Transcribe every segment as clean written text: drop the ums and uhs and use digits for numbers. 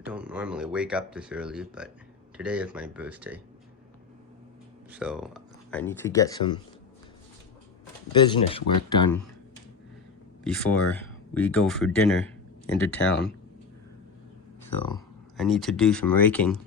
I don't normally wake up this early, but today is my birthday. So I need to get some business work done before we go for dinner into town. So I need to do some raking.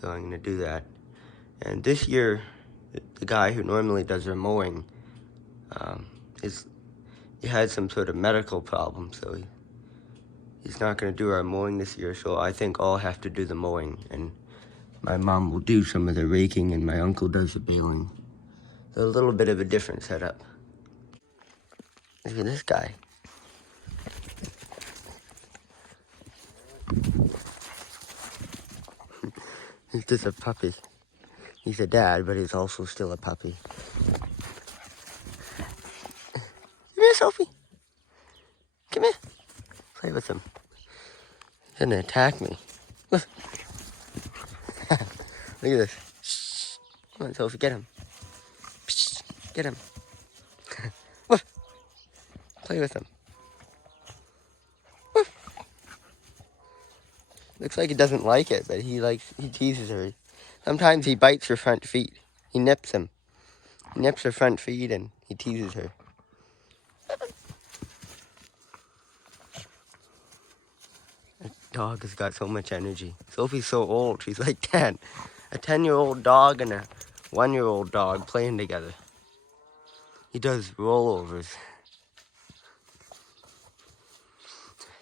So I'm gonna do that. And this year, the guy who normally does our mowing, he had some sort of medical problem, so he's not gonna do our mowing this year. So I think I'll have to do the mowing, and my mom will do some of the raking, and my uncle does the baling. So a little bit of a different setup. Look at this guy. He's just a puppy. He's a dad, but he's also still a puppy. Come here, Sophie. Come here. Play with him. He's gonna attack me. Look. Look at this. Shh. Come on, Sophie, get him. Shh. Get him. Look. Play with him. Look. Looks like he doesn't like it, but he teases her. Sometimes he bites her front feet. He nips him. He nips her front feet and he teases her. The dog has got so much energy. Sophie's so old. She's like 10. A 10-year-old dog and a 1-year-old dog playing together. He does rollovers.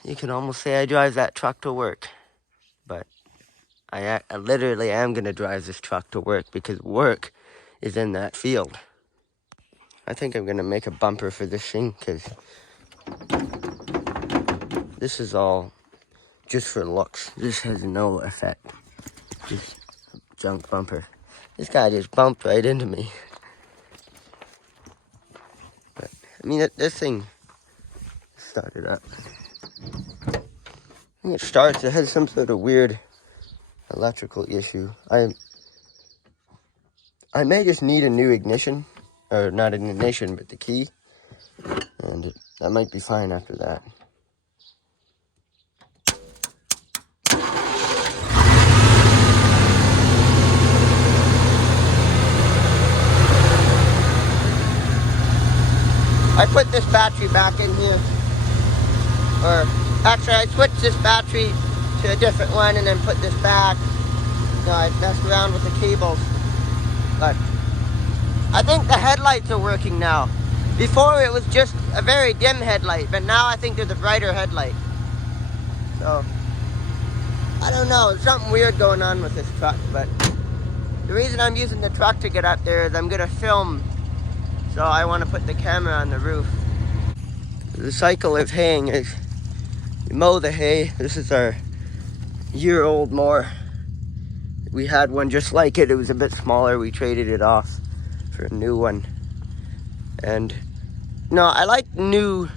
You can almost say I drive that truck to work. But I literally am going to drive this truck to work because work is in that field. I think I'm going to make a bumper for this thing because this is all just for looks. This has no effect. Just junk bumper. This guy just bumped right into me. But, I mean, this thing started up. When it starts, it has some sort of weird electrical issue. I may just need a new ignition. Or not an ignition, but the key. And that might be fine after that. I put this battery back in here. Or actually I switched this battery to a different one and then put this back. No, I messed around with the cables. But I think the headlights are working now. Before it was just a very dim headlight, but now I think there's a brighter headlight. So, I don't know, there's something weird going on with this truck, but the reason I'm using the truck to get up there is I'm gonna film, so I want to put the camera on the roof. The cycle of haying is, you mow the hay. This is our year-old mower. We had one just like it. It was a bit smaller. We traded it off for a new one. And no, I like the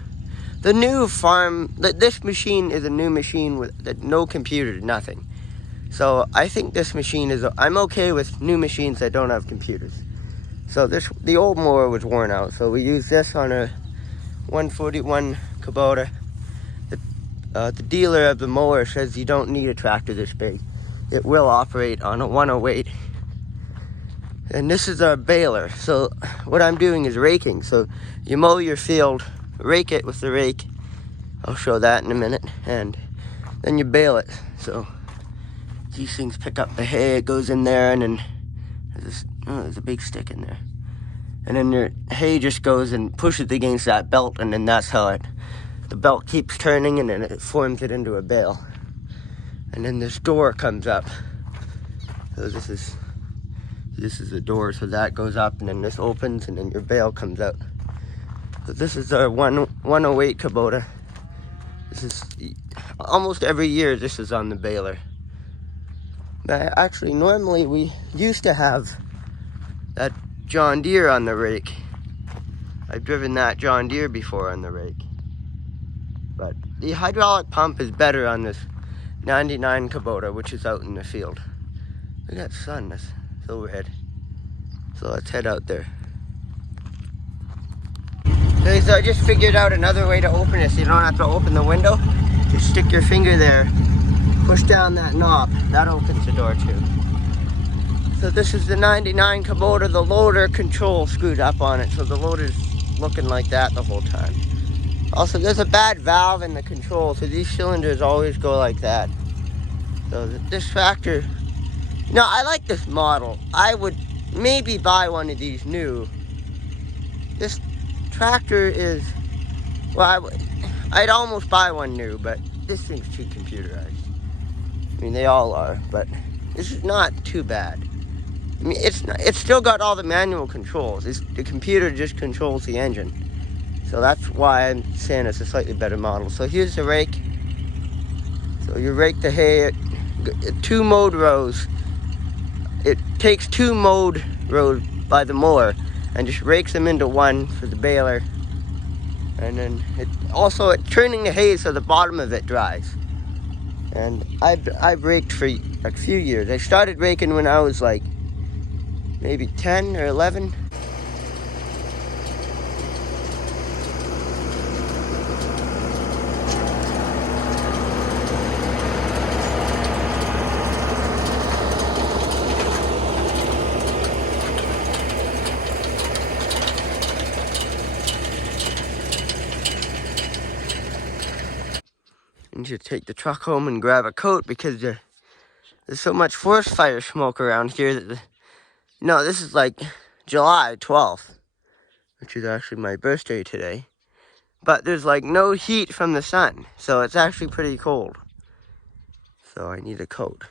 new farm. This machine is a new machine with no computer, nothing. So I think this machine is, I'm okay with new machines that don't have computers. So the old mower was worn out. So we use this on a 141 Kubota. The dealer of the mower says you don't need a tractor this big. It will operate on a 108. And this is our baler. So what I'm doing is raking. So you mow your field, rake it with the rake. I'll show that in a minute. And then you bale it. So these things pick up the hay, it goes in there, and then there's a big stick in there. And then your hay just goes and pushes against that belt, and then that's how the belt keeps turning, and then it forms it into a bale. And then this door comes up. So this is the door, so that goes up, and then this opens, and then your bale comes out. So this is our 108 Kubota. This is almost every year this is on the baler. But actually, normally we used to have that John Deere on the rake. I've driven that John Deere before on the rake. But the hydraulic pump is better on this 99 Kubota, which is out in the field. Look at that sun, that's overhead. So let's head out there. Okay, so I just figured out another way to open it so you don't have to open the window. Just stick your finger there, push down that knob. That opens the door too. So this is the 99 Kubota. The loader control screwed up on it, so the loader's looking like that the whole time. Also, there's a bad valve in the control, so these cylinders always go like that. So this tractor, I like this model. I would maybe buy one of these new. This tractor is, well, I'd almost buy one new, but this thing's too computerized. I mean, they all are, but this is not too bad. I mean, it's still got all the manual controls. The computer just controls the engine. So that's why I'm saying it's a slightly better model. So here's the rake. So you rake the hay at 2 mowed rows. It takes 2 mowed rows by the mower and just rakes them into one for the baler. And then it's turning the hay so the bottom of it dries. And I've raked for a few years. I started raking when I was like maybe 10 or 11. I need to take the truck home and grab a coat because there's so much forest fire smoke around here that this is like July 12th, which is actually my birthday today. But there's like no heat from the sun, so it's actually pretty cold. So I need a coat.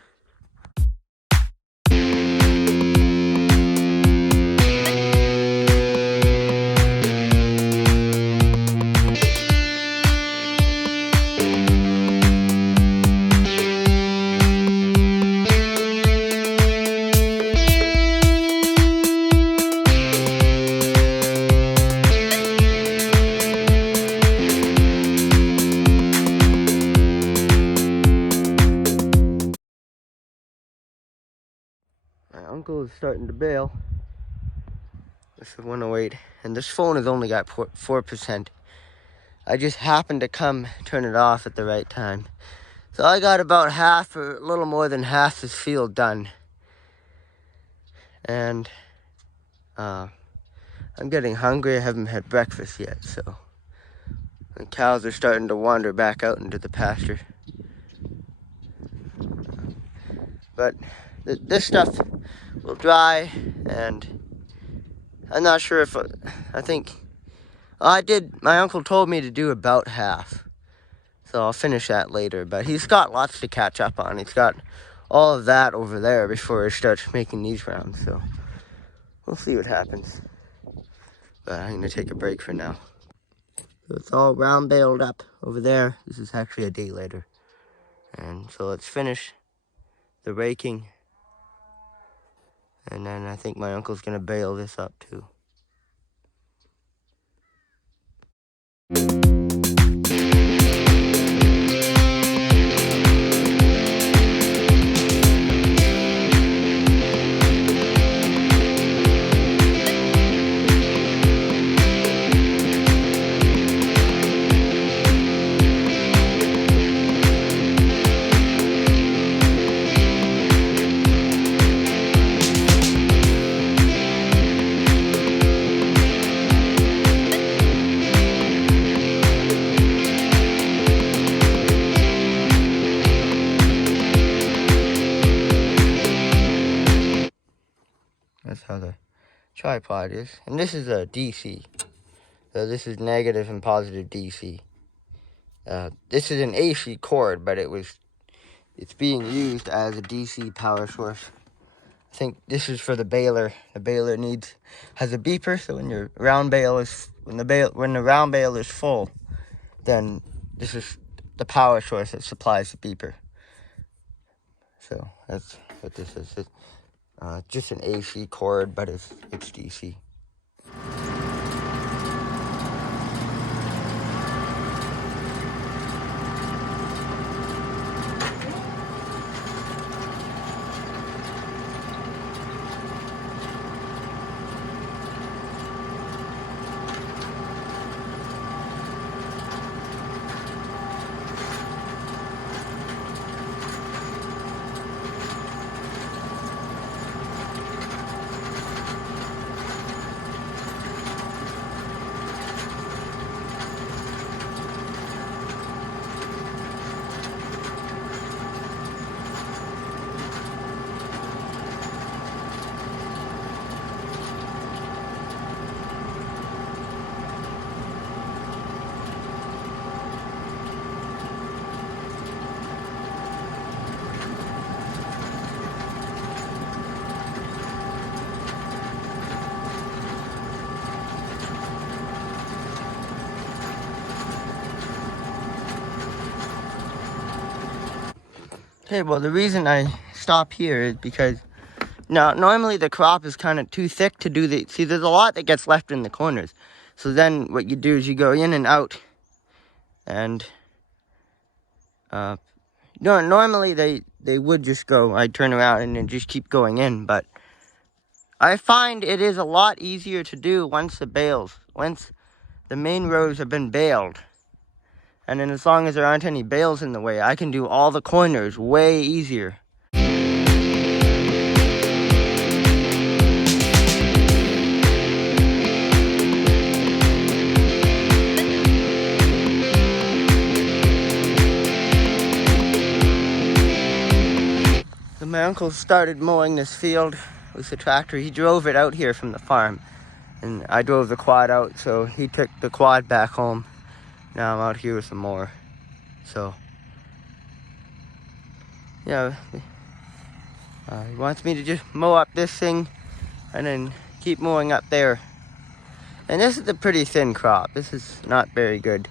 My uncle is starting to bail. This is 108, and this phone has only got 4%. I just happened to come turn it off at the right time. So I got about half or a little more than half this field done. And I'm getting hungry. I haven't had breakfast yet, so the cows are starting to wander back out into the pasture. But this stuff will dry, and I'm not sure if my uncle told me to do about half, so I'll finish that later. But he's got lots to catch up on. He's got all of that over there before he starts making these rounds, so we'll see what happens. But I'm gonna take a break for now. So it's all round baled up over there. This is actually a day later, and so let's finish the raking. And then I think my uncle's gonna bale this up too. That's how the tripod is. And this is a DC. So this is negative and positive DC. This is an AC cord, but it's being used as a DC power source. I think this is for the baler. The baler has a beeper, so when the round bale is full, then this is the power source that supplies the beeper. So that's what this is. It's just an AC cord, but it's DC. Okay, well, the reason I stop here is because now normally the crop is kind of too thick to do the. See, there's a lot that gets left in the corners. So then what you do is you go in and out, and no, normally they would just go. I'd turn around and then just keep going in, but I find it is a lot easier to do once the main rows have been baled. And then as long as there aren't any bales in the way, I can do all the corners way easier. So my uncle started mowing this field with the tractor. He drove it out here from the farm. And I drove the quad out, so he took the quad back home. Now I'm out here with some more. So, yeah, he wants me to just mow up this thing and then keep mowing up there. And this is a pretty thin crop. This is not very good.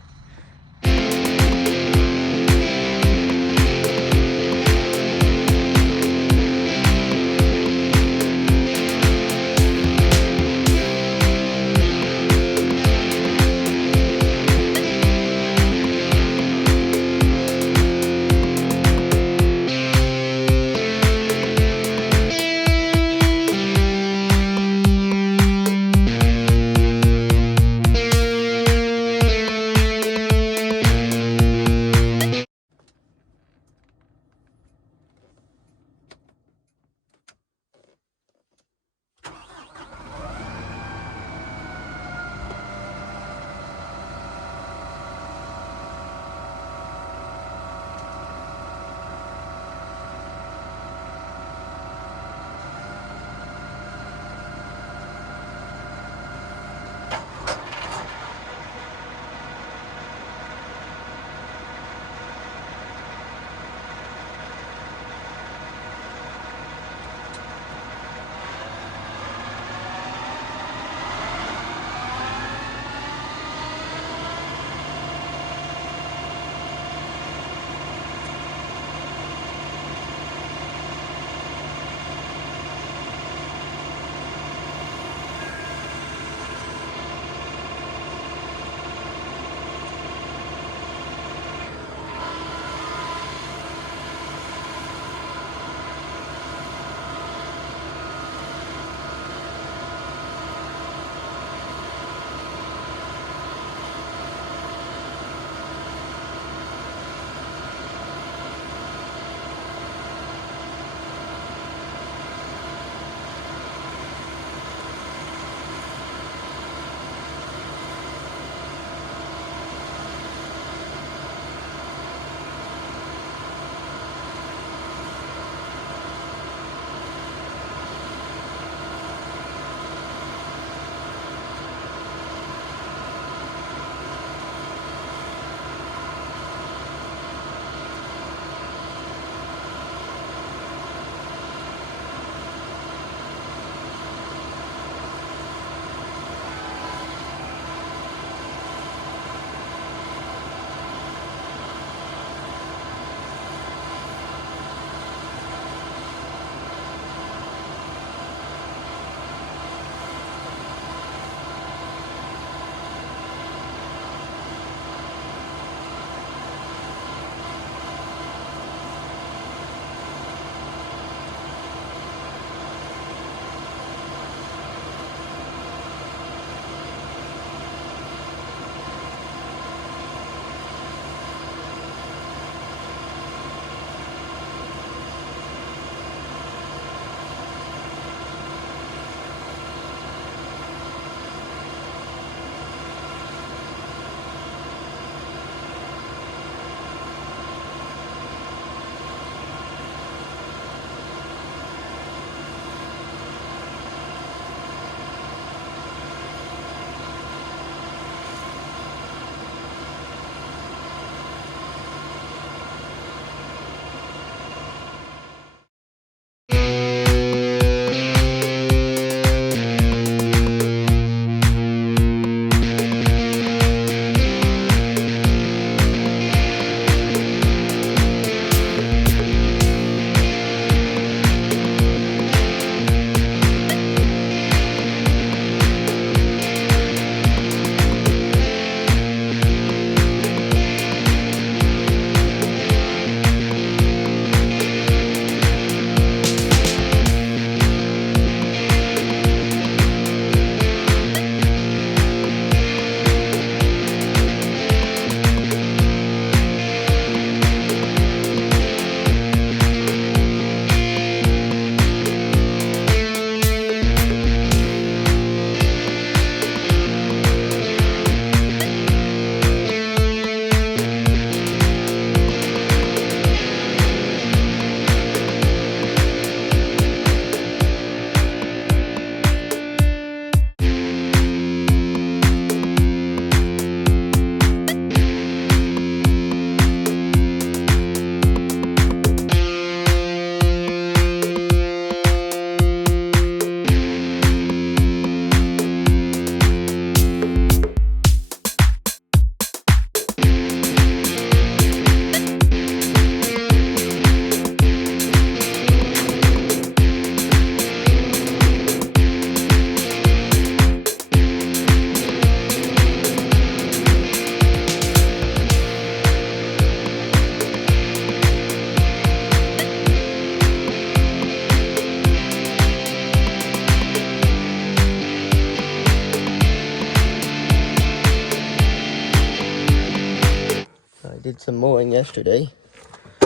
mowing yesterday.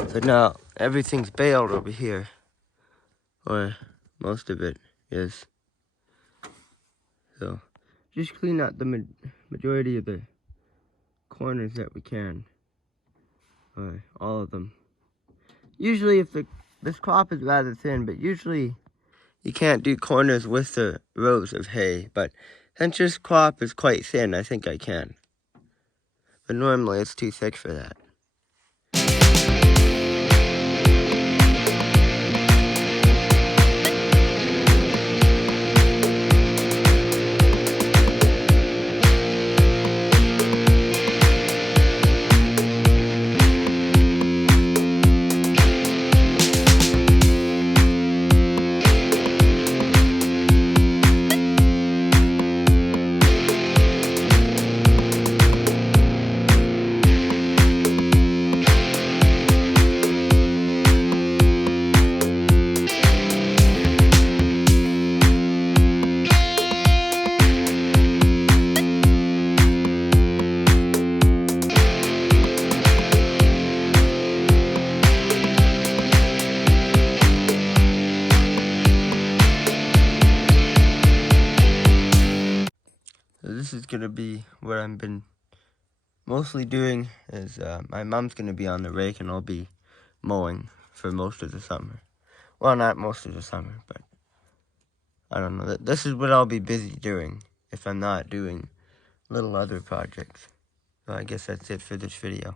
So now everything's baled over here. Or most of it is. So just clean out the majority of the corners that we can. All of them. Usually if this crop is rather thin, but usually you can't do corners with the rows of hay. But since this crop is quite thin, I think I can. But normally it's too thick for that. This is gonna be what I've been mostly doing is my mom's gonna be on the rake and I'll be mowing for most of the summer. Well, not most of the summer, but I don't know. This is what I'll be busy doing if I'm not doing little other projects. So I guess that's it for this video.